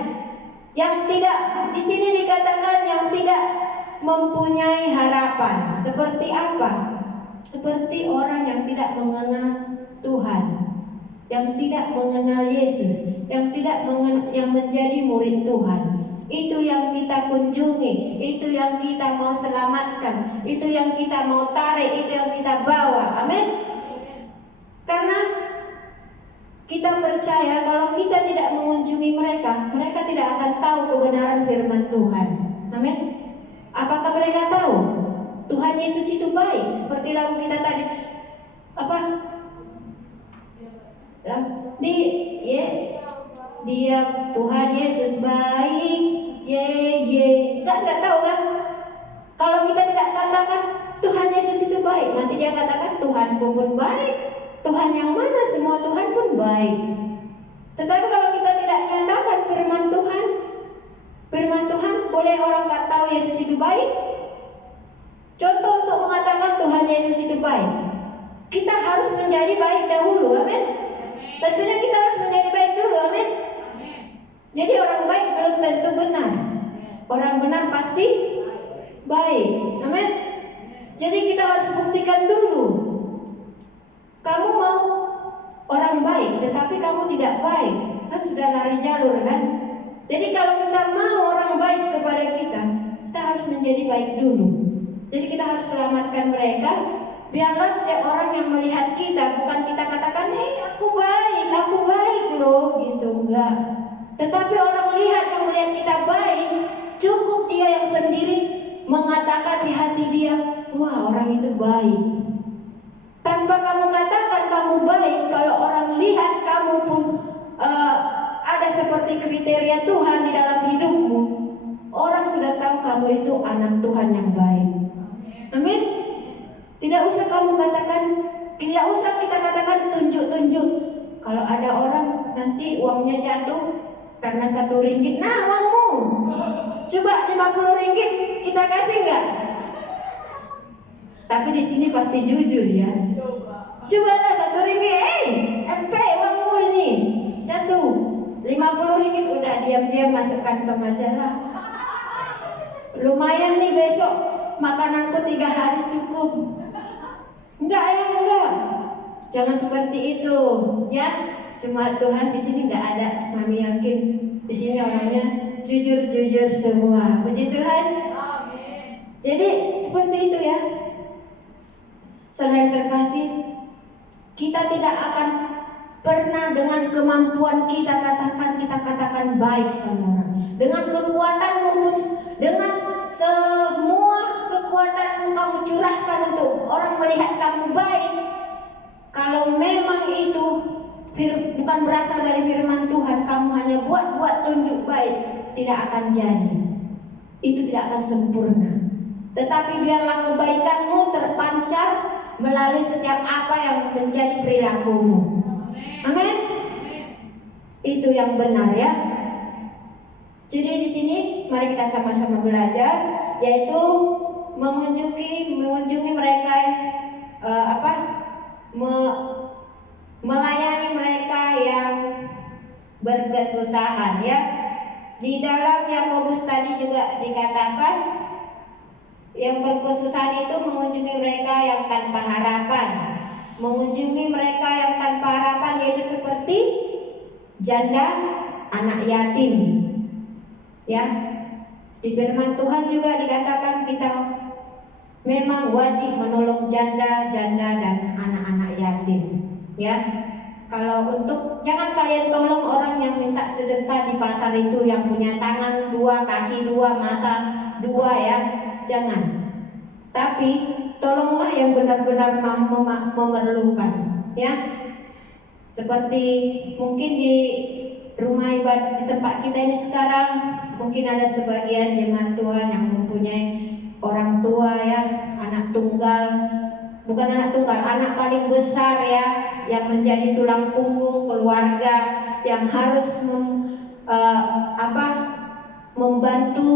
Yang tidak di sini dikatakan yang tidak mempunyai harapan. Seperti apa? Seperti orang yang tidak mengenal Tuhan, yang tidak mengenal Yesus, yang menjadi murid Tuhan. Itu yang kita kunjungi, itu yang kita mau selamatkan, itu yang kita mau tarik, itu yang kita bawa. Amin. Karena kita percaya kalau kita tidak mengunjungi mereka, mereka tidak akan tahu kebenaran firman Tuhan. Amin. Apakah mereka tahu Tuhan Yesus itu baik? Seperti lagu kita tadi. Apa? Dia Tuhan Yesus baik. Kan nggak tahu kan? Kalau kita tidak katakan Tuhan Yesus itu baik, nanti dia katakan Tuhanku pun baik. Tuhan yang mana? Semua Tuhan pun baik. Tetapi kalau kita tidak nyatakan firman Tuhan, boleh orang nggak tahu Yesus itu baik? Contoh untuk mengatakan Tuhan Yesus itu baik, kita harus menjadi baik dahulu. Amin. Tentunya kita harus menjadi baik dulu. Amin. Jadi orang baik belum tentu benar. Orang benar pasti baik. Amin. Jadi kita harus buktikan dulu. Kamu mau orang baik, tetapi kamu tidak baik, kan sudah lari jalur kan? Jadi kalau kita mau orang baik kepada kita harus menjadi baik dulu. Jadi kita harus selamatkan mereka. Biarlah setiap orang yang melihat kita, bukan kita katakan, aku baik loh, gitu, enggak. Tetapi orang yang melihat kita baik, cukup dia yang sendiri mengatakan di hati dia, wah orang itu baik. Tanpa kamu katakan kamu baik, kalau orang lihat kamu pun ada seperti kriteria Tuhan di dalam hidupmu, orang sudah tahu kamu itu anak Tuhan yang baik. Amin. Tidak usah kamu katakan, tidak usah kita katakan tunjuk-tunjuk. Kalau ada orang nanti uangnya jatuh karena 1 ringgit, nah uangmu, coba 50 ringgit kita kasih enggak? Tapi di sini pasti jujur ya. Cobalah 1 ringgit, uangmu ini jatuh 50 ringgit, udah diam-diam masuk kantong aja lah. Lumayan nih, besok makananku 3 hari cukup. Enggak. Jangan seperti itu ya. Cuma Tuhan di sini enggak ada, kami yakin di sini orangnya jujur semua. Puji Tuhan. Jadi seperti itu ya. Saudara yang terkasih, kita tidak akan pernah dengan kemampuan kita katakan baik sama orang. Dengan kekuatanmu pun, dengan semua kekuatanmu kamu curahkan untuk orang melihat kamu baik. Kalau memang itu bukan berasal dari firman Tuhan, kamu hanya buat tunjuk baik, tidak akan jadi. Itu tidak akan sempurna. Tetapi biarlah kebaikanmu terpancar melalui setiap apa yang menjadi perilakumu. Amin. Itu yang benar ya. Jadi di sini mari kita sama-sama belajar, yaitu mengunjungi mereka, melayani mereka yang berkesusahan ya. Di dalam Yakobus tadi juga dikatakan yang berkesusahan itu mengunjungi mereka yang tanpa harapan. Mengunjungi mereka yang tanpa harapan, yaitu seperti janda, anak yatim. Ya, di firman Tuhan juga dikatakan kita memang wajib menolong janda dan anak-anak yatim. Ya, kalau untuk jangan kalian tolong orang yang minta sedekah di pasar itu, yang punya tangan 2, kaki 2, mata 2 ya, jangan. Tapi tolonglah yang benar-benar memerlukan, ya. Seperti mungkin di rumah ibadah di tempat kita ini sekarang, mungkin ada sebagian jemaat Tuhan yang mempunyai orang tua, ya, anak tunggal, bukan anak tunggal, anak paling besar, ya, yang menjadi tulang punggung keluarga, yang harus membantu,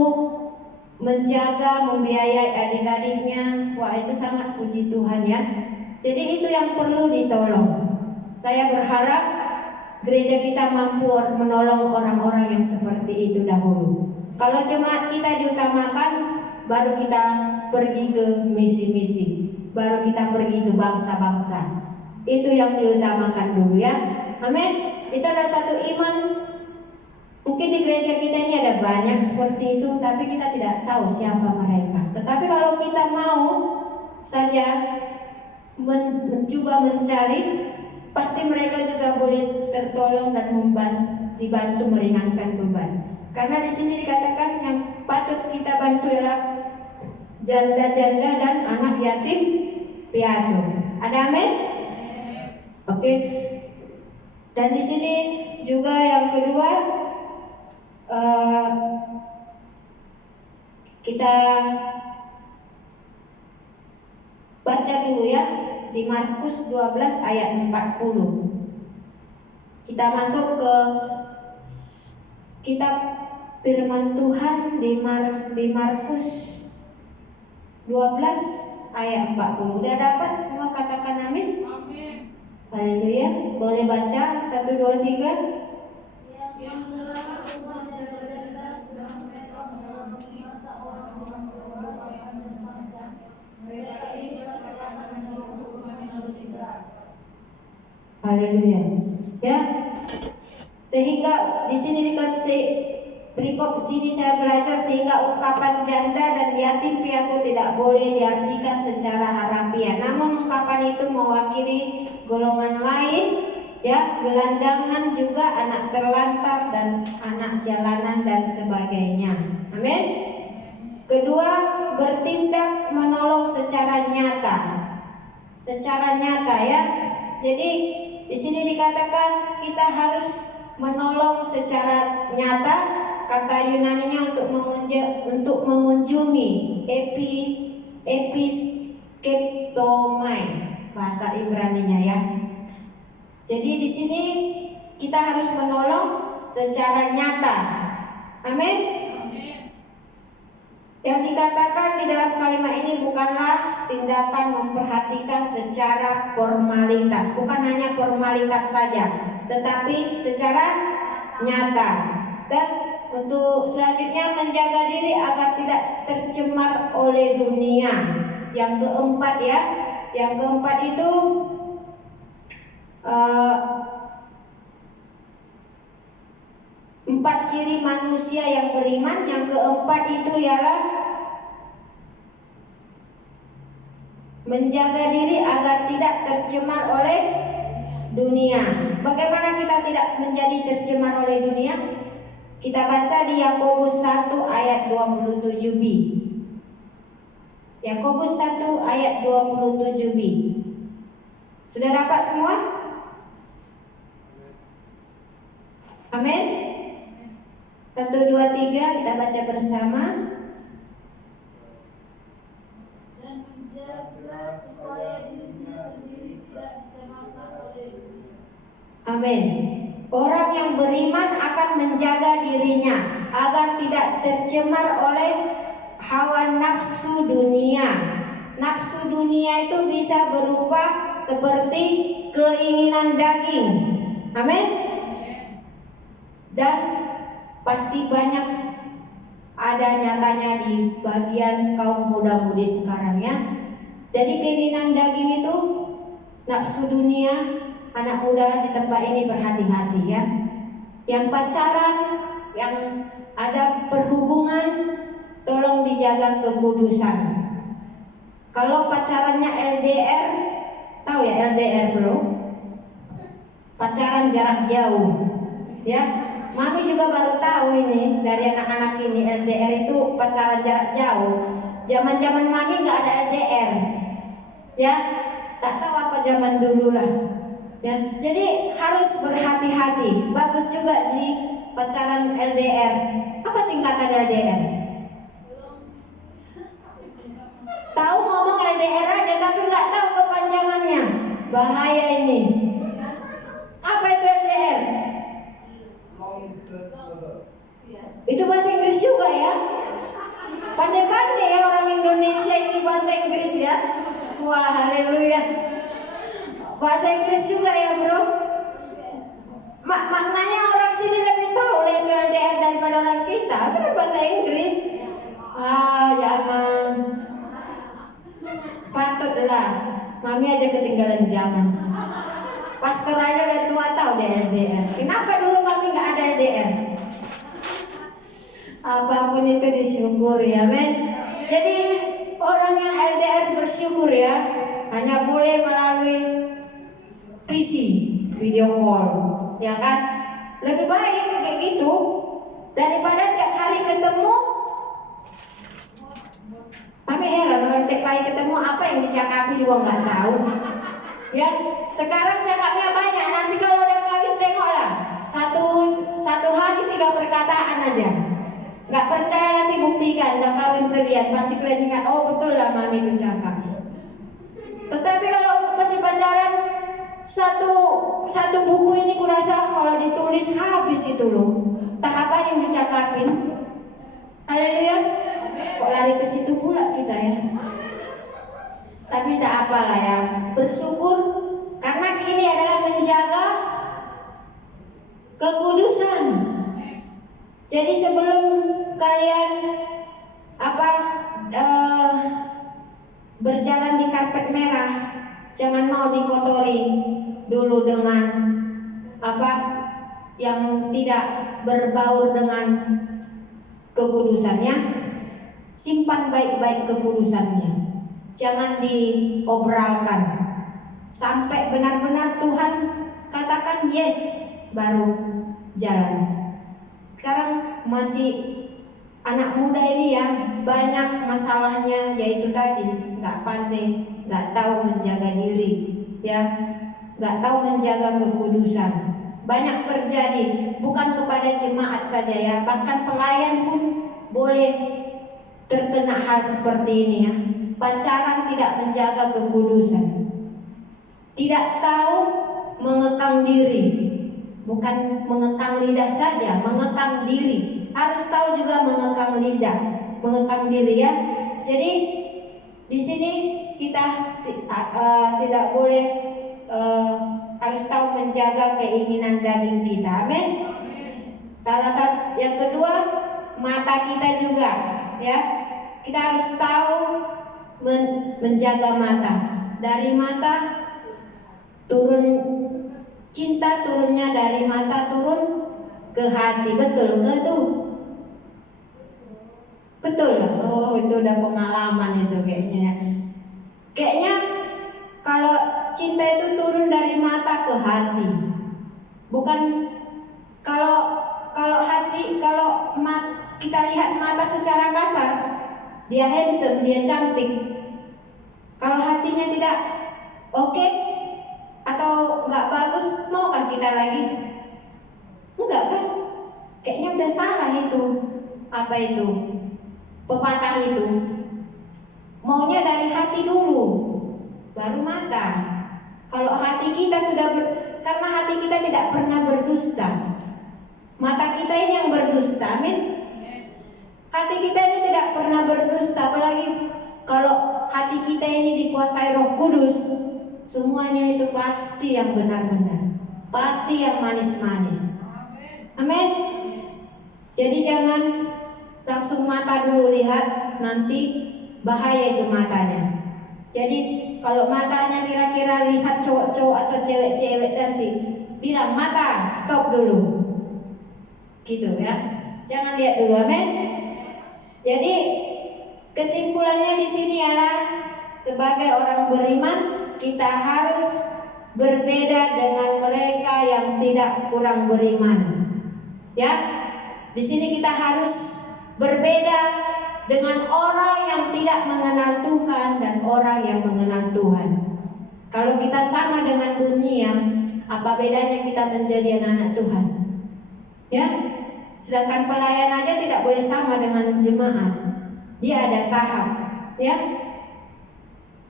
menjaga, membiayai adik-adiknya. Wah, itu sangat puji Tuhan, ya. Jadi itu yang perlu ditolong. Saya berharap gereja kita mampu menolong orang-orang yang seperti itu dahulu. Kalau jemaat kita diutamakan, baru kita pergi ke misi-misi, baru kita pergi ke bangsa-bangsa. Itu yang diutamakan dulu, ya. Amin. Itu adalah satu iman. Mungkin di gereja kita ini ada banyak seperti itu, tapi kita tidak tahu siapa mereka. Tetapi kalau kita mau saja mencoba mencari, pasti mereka juga boleh tertolong dan dibantu meringankan beban. Karena di sini dikatakan yang patut kita bantu ialah janda-janda dan anak yatim piatu. Ada amin? Oke. Dan di sini juga yang kedua, kita baca dulu, ya, di Markus 12 ayat 40. Kita masuk ke kitab firman Tuhan di Markus 12 ayat 40. Udah dapat semua? Katakan amin. Amin. Haleluya. Boleh baca 1, 2, 3. Yang telah rumah jaga-jaga sedang mereka mengelabui mata orang-orang berdoa yang berpanjang. Mereka ini akan menjadi hukuman yang lebih berat. Haleluya. Ya. Sehingga di sini berikut sini saya belajar sehingga ungkapan janda dan yatim piatu tidak boleh diartikan secara harafiah. Namun ungkapan itu mewakili golongan lain, ya, gelandangan, juga anak terlantar dan anak jalanan dan sebagainya. Amin. Kedua, bertindak menolong secara nyata. Secara nyata, ya. Jadi di sini dikatakan kita harus menolong secara nyata. Kata Yunaninya untuk mengunjungi, episkeptomai bahasa Ibraninya, ya. Jadi di sini kita harus menolong secara nyata. Amin. Yang dikatakan di dalam kalimat ini bukanlah tindakan memperhatikan secara formalitas, bukan hanya formalitas saja, tetapi secara nyata. Dan untuk selanjutnya, menjaga diri agar tidak tercemar oleh dunia. Yang keempat, ya, yang keempat itu empat ciri manusia yang beriman. Yang keempat itu ialah menjaga diri agar tidak tercemar oleh dunia. Bagaimana kita tidak menjadi tercemar oleh dunia? Kita baca di Yakobus 1 ayat 27b. Yakobus 1 ayat 27b. Sudah dapat semua? Amin. 1, 2, 3 kita baca bersama. Dan menjaga supaya dirinya sendiri tidak dicemarkan oleh dunia. Amin. Orang yang beriman akan menjaga dirinya agar tidak tercemar oleh hawa nafsu dunia. Nafsu dunia itu bisa berupa seperti keinginan daging. Amin. Dan pasti banyak ada nyatanya di bagian kaum muda-mudi sekarang, ya. Jadi keinginan daging itu, nafsu dunia, anak muda di tempat ini berhati-hati, ya. Yang pacaran, yang ada perhubungan, tolong dijaga kekudusan. Kalau pacarannya LDR, tahu ya LDR, bro? Pacaran jarak jauh, ya. Mami juga baru tahu ini dari anak-anak ini, LDR itu pacaran jarak jauh. Zaman-zaman mami nggak ada LDR, ya. Tak tahu apa zaman dulu lah, ya. Jadi harus berhati-hati. Bagus juga sih pacaran LDR. Apa singkatan LDR? Tahu ngomong LDR aja tapi nggak tahu kepanjangannya. Bahaya ini. Apa itu LDR? Itu bahasa Inggris juga ya. Pandai-pandai ya orang Indonesia ini bahasa Inggris ya. Wah, haleluya. Bahasa Inggris juga ya, bro. Maknanya orang sini lebih tahu lah itu LDR daripada orang kita. Itu kan bahasa Inggris. Jangan. Patutlah. Mami aja ketinggalan zaman. Pastor aja udah tua tahu deh LDR. Kenapa dulu kami nggak ada LDR? Apapun itu disyukuri, amin. Jadi orang yang LDR bersyukur ya, hanya boleh melalui PC, video call, ya kan? Lebih baik kayak gitu daripada tiap hari ketemu. Kami heran orang tiap hari ketemu apa yang dicakapi juga nggak tahu. Ya, sekarang cakapnya banyak. Nanti kalau udah kawin tengoklah satu hari 3 perkataan aja. Nggak percaya nanti buktikan, udah kawin terlihat pasti kalian ingat, oh betul lah mami itu cakap. Tetapi kalau masih pacaran satu buku ini kurasa kalau ditulis habis itu loh. Tak apa yang dicakapin. Haleluya. Kok lari ke situ pula kita ya? Tapi tak apalah ya. Bersyukur karena ini adalah menjaga kekudusan. Jadi sebelum kalian berjalan di karpet merah, jangan mau dikotori dulu dengan yang tidak berbaur dengan kekudusannya. Simpan baik-baik kekudusannya, jangan diobralkan sampai benar-benar Tuhan katakan yes baru jalan. Sekarang masih anak muda ini ya, banyak masalahnya, yaitu tadi nggak pandai, nggak tahu menjaga diri, ya, nggak tahu menjaga kekudusan. Banyak terjadi, bukan kepada jemaat saja ya, bahkan pelayan pun boleh terkena hal seperti ini ya. Pacaran tidak menjaga kekudusan, tidak tahu mengekang diri. Bukan mengekang lidah saja, mengekang diri. Harus tahu juga mengekang lidah, mengekang diri ya. Jadi di sini kita tidak boleh harus tahu menjaga keinginan daging kita. Amin. Salah satu yang kedua, mata kita juga ya. Kita harus tahu menjaga mata. Dari mata turun cinta, turunnya dari mata turun ke hati. Betul ke tuh? Betul lah. Oh, itu udah pengalaman itu kayaknya. Kayaknya kalau cinta itu turun dari mata ke hati. Bukan kalau hati, kita lihat mata secara kasar, dia handsome, dia cantik. Kalau hatinya tidak oke, atau nggak bagus, maukah kita lagi? Enggak kan? Kayaknya udah salah itu. Apa itu? Pepatah itu. Maunya dari hati dulu, baru mata. Kalau hati kita karena hati kita tidak pernah berdusta. Mata kita ini yang berdusta, amin. Hati kita ini tidak pernah berdusta, apalagi kalau hati kita ini dikuasai Roh Kudus. Semuanya itu pasti yang benar-benar, pasti yang manis-manis. Amin. Jadi jangan langsung mata dulu lihat, nanti bahaya itu matanya. Jadi kalau matanya kira-kira lihat cowok-cowok atau cewek-cewek cantik, bilang mata, stop dulu. Gitu ya. Jangan lihat dulu, amin. Jadi kesimpulannya di sini adalah sebagai orang beriman, kita harus berbeda dengan mereka yang tidak kurang beriman. Ya, di sini kita harus berbeda dengan orang yang tidak mengenal Tuhan dan orang yang mengenal Tuhan. Kalau kita sama dengan dunia, apa bedanya kita menjadi anak-anak Tuhan? Ya, sedangkan pelayan aja tidak boleh sama dengan jemaat. Dia ada tahap, ya.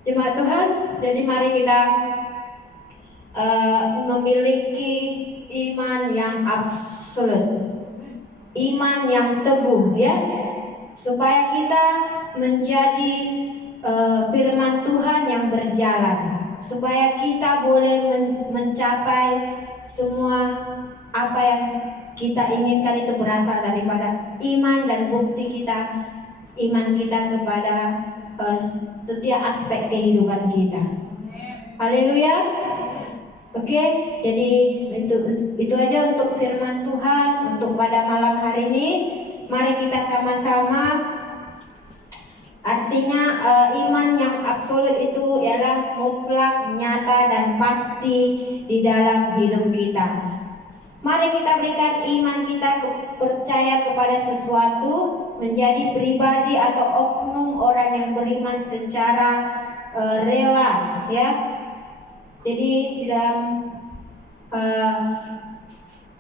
Jemaat Tuhan, jadi mari kita memiliki iman yang absolut, iman yang teguh, ya, supaya kita menjadi firman Tuhan yang berjalan, supaya kita boleh mencapai semua apa yang kita inginkan itu berasal daripada iman dan bukti kita, iman kita kepada setiap aspek kehidupan kita. Haleluya. Oke, jadi itu aja untuk firman Tuhan untuk pada malam hari ini. Mari kita sama-sama. Artinya iman yang absolut itu ialah mutlak, nyata dan pasti di dalam hidup kita. Mari kita berikan iman kita percaya kepada sesuatu menjadi pribadi atau oknum orang yang beriman secara rela, ya. Jadi dalam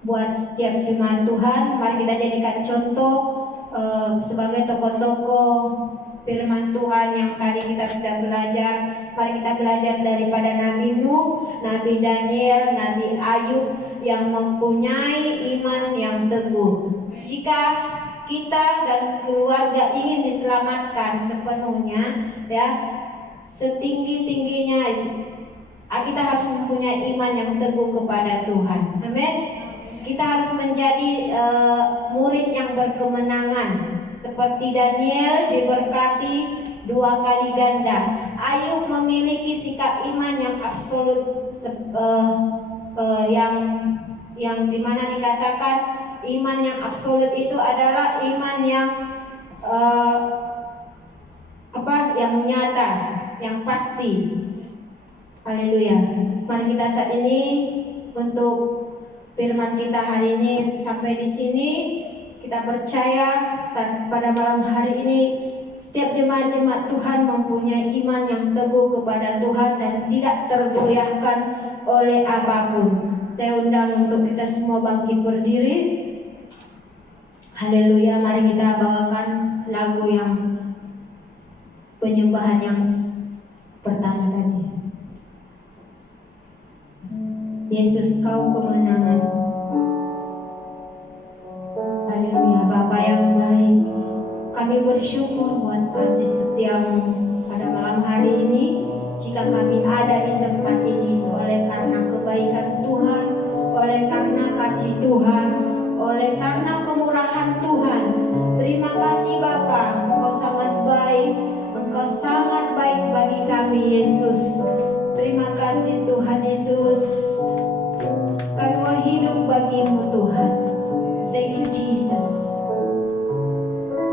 buat setiap jemaat Tuhan, mari kita jadikan contoh sebagai tokoh-tokoh firman Tuhan yang tadi kita sudah belajar. Mari kita belajar daripada Nabi Nuh, Nabi Daniel, Nabi Ayub yang mempunyai iman yang teguh. Jika kita dan keluarga ingin diselamatkan sepenuhnya, ya, setinggi-tingginya, kita harus mempunyai iman yang teguh kepada Tuhan. Amin. Kita harus menjadi murid yang berkemenangan. Seperti Daniel diberkati 2 kali ganda. Ayub memiliki sikap iman yang absolut, yang dimana dikatakan iman yang absolut itu adalah iman yang yang nyata, yang pasti. Haleluya. Mari kita saat ini untuk firman kita hari ini sampai di sini. Kita percaya pada malam hari ini setiap jemaat-jemaat Tuhan mempunyai iman yang teguh kepada Tuhan dan tidak tergoyahkan oleh apapun. Saya undang untuk kita semua bangkit berdiri. Haleluya. Mari kita bawakan lagu yang penyembahan yang pertama tadi. Yesus, kau kemenangan.